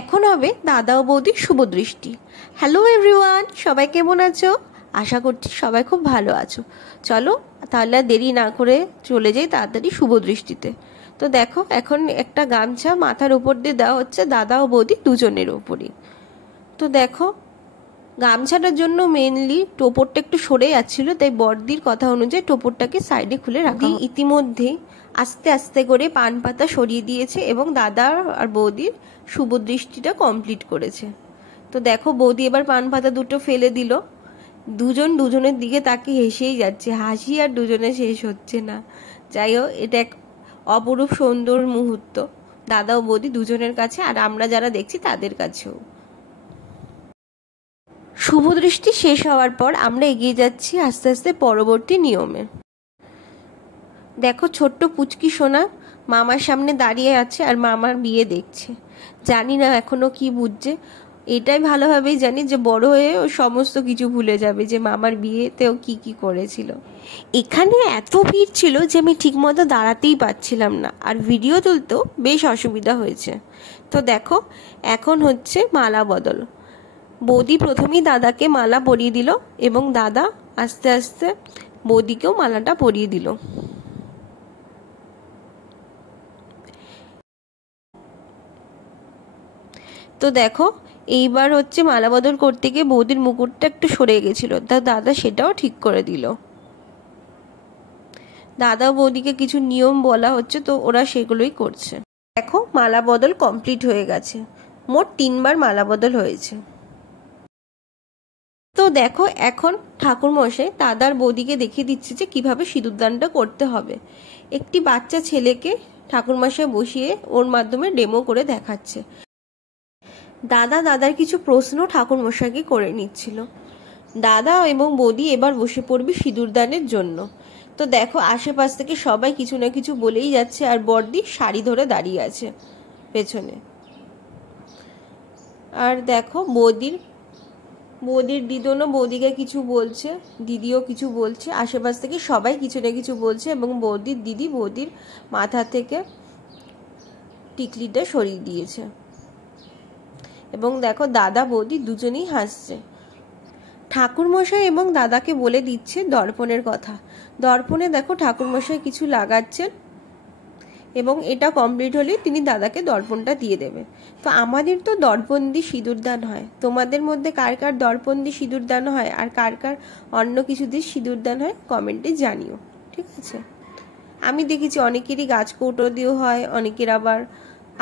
এখন হবে দাদা ও বৌদির শুভদৃষ্টি। হ্যালো এভরিওয়ান, সবাই কেমন আছো? আশা করছি সবাই খুব ভালো আছো। চলো তাহলে দেরি না করে চলে যাই তাড়াতাড়ি শুভদৃষ্টিতে। তো দেখো, এখন একটা গামছা মাথার উপর দিয়ে দেওয়া হচ্ছে দাদা ও বৌদি দুজনের ওপরই। তো দেখো, গামছাটার জন্য মেনলি টোপরটা একটু সরে যাচ্ছিল, তাই বড়দির কথা অনুযায়ী টোপরটাকে সাইডে খুলে রাখা। ইতিমধ্যেই আস্তে আস্তে করে পান পাতা সরিয়ে দিয়েছে এবং দাদা আর বৌদির শুভদৃষ্টিটা কমপ্লিট করেছে। তো দেখো, বৌদি এবার পান পাতা দুটো ফেলে দিল। দুজন দুজনের দিকে তাকে হেসেই যাচ্ছে, হাসি আর দুজনে শেষ হচ্ছে না। যাই হোক, এটা এক অপরূপ সুন্দর মুহূর্ত দাদা ও বৌদি দুজনের কাছে, আর আমরা যারা দেখছি তাদের কাছেও। শুভদৃষ্টি শেষ হওয়ার পর আমরা এগিয়ে যাচ্ছি আস্তে আস্তে পরবর্তী নিয়মে। দেখো, ছোট্ট পুচকি সোনা মামার সামনে দাঁড়িয়ে আছে আর মামার বিয়ে দেখছে। জানি না এখনো কি বুঝছে, এটাই ভালোভাবেই জানি যে বড় হয়ে ও সমস্ত কিছু ভুলে যাবে যে মামার বিয়েতেও কি কি করেছিল। এখানে এত ভিড় ছিল যে আমি ঠিকমতো দাঁড়াতেই পারছিলাম না, আর ভিডিও তুলতেও বেশ অসুবিধা হয়েছে। তো দেখো, এখন হচ্ছে মালা বদল। বৌদি প্রথমেই দাদাকে মালা পরিয়ে দিল এবং দাদা আস্তে আস্তে বৌদিকেও মালাটা পরিয়ে দিল। তো দেখো, এইবার হচ্ছে মালা বদল করতে গিয়ে বৌদির মুকুটটা একটু সরে গেছিল, তা দাদা সেটাও ঠিক করে দিল। দাদা বৌদিকে কিছু নিয়ম বলা হচ্ছে, তো ওরা সেগুলোই করছে। দেখো, মালা বদল কমপ্লিট হয়ে গেছে। মোট 3বার মালা বদল হয়েছে। তো দেখো, এখন ঠাকুরমশাই দাদার বৌদিকে দেখিয়ে দিচ্ছে যে কিভাবে সিঁদুরদানটা করতে হবে। একটি বাচ্চা ছেলেকে ঠাকুরমশাই বসিয়ে ওর মাধ্যমে ডেমো করে দেখাচ্ছে। দাদার কিছু প্রশ্ন ঠাকুরমশাইকে করে নিচ্ছিল। দাদা এবং বৌদি এবার বসে পড়বে সিঁদুরদানের জন্য। তো দেখো, আশেপাশ থেকে সবাই কিছু না কিছু বলেই যাচ্ছে, আর বড়দি শাড়ি ধরে দাঁড়িয়ে আছে পেছনে। আর দেখো, বৌদির দিদনও বৌদিকে কিছু বলছে, দিদিও কিছু বলছে, আশেপাশ থেকে সবাই কিছু না কিছু বলছে এবং বৌদির দিদি বৌদির মাথা থেকে টিকলিটা সরিয়ে দিয়েছে। এবং দেখো, দাদা বৌদি দুজনেই হাসছে। ঠাকুরমশাই এবং দাদাকে বলে দিচ্ছে দর্পণের কথা। দর্পণে দেখো ঠাকুরমশাই কিছু লাগাচ্ছেন এবং এটা কমপ্লিট হলে তিনি দাদাকে দর্পণটা দিয়ে দেবে। তো আমাদের তো দর্পণ দিয়ে সিঁদুরদান হয়। তোমাদের মধ্যে কার কার দর্পণ দিয়ে সিঁদুরদান হয় আর কার কার অন্য কিছু দিয়ে সিঁদুরদান হয় কমেন্টে জানিও, ঠিক আছে? আমি দেখেছি অনেকেরই গাছ কৌটো দিয়েও হয়, অনেকের আবার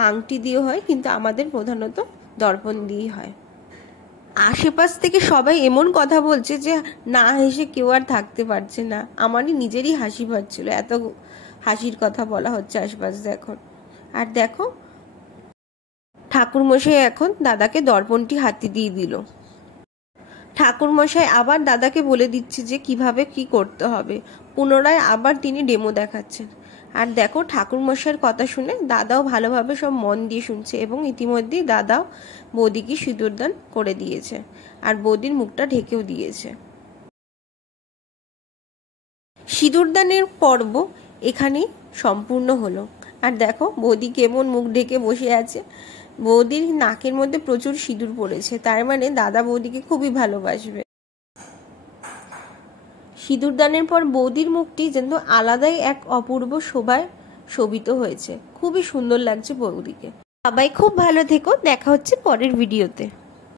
আংটি দিয়েও হয়, কিন্তু আমাদের প্রধানত দর্পণ দিয়েই হয়। আশেপাশ থেকে সবাই এমন কথা বলছে যে না হেসে কেউ আর থাকতে পারছে না। আমারই নিজেরই হাসি পাচ্ছিল, এত হাসির কথা বলা হচ্ছে আশপাশ এখন। আর দেখো, ঠাকুরমশাই এখন দাদাকে দর্পণটি হাতে দিয়ে দিল। ঠাকুরমশাই আবার দাদাকে বলে দিচ্ছে যে কিভাবে কি করতে হবে। পুনরায় আবার তিনি ডেমো দেখাচ্ছেন। আর দেখো, ঠাকুরমশাইয়ের কথা শুনে দাদাও ভালোভাবে সব মন দিয়ে শুনছে এবং ইতিমধ্যেই দাদাও বৌদিকে সিঁদুরদান করে দিয়েছে আর বৌদির মুখটা ঢেকেও দিয়েছে। সিঁদুরদানের পর্ব এখানেই সম্পূর্ণ হলো। আর দেখো, বৌদি কেমন মুখ ঢেকে বসে আছে। বৌদির নাকের মধ্যে প্রচুর সিঁদুর পড়েছে, তার মানে দাদা বৌদিকে খুবই ভালোবাসবে। সিঁদুরদানের পর বৌদির মুখটি যেন আলাদাই এক অপূর্ব শোভায় শোভিত হয়েছে। খুবই সুন্দর লাগছে বৌদিকে। সবাই খুব ভালো থেকো, দেখা হচ্ছে পরের ভিডিওতে।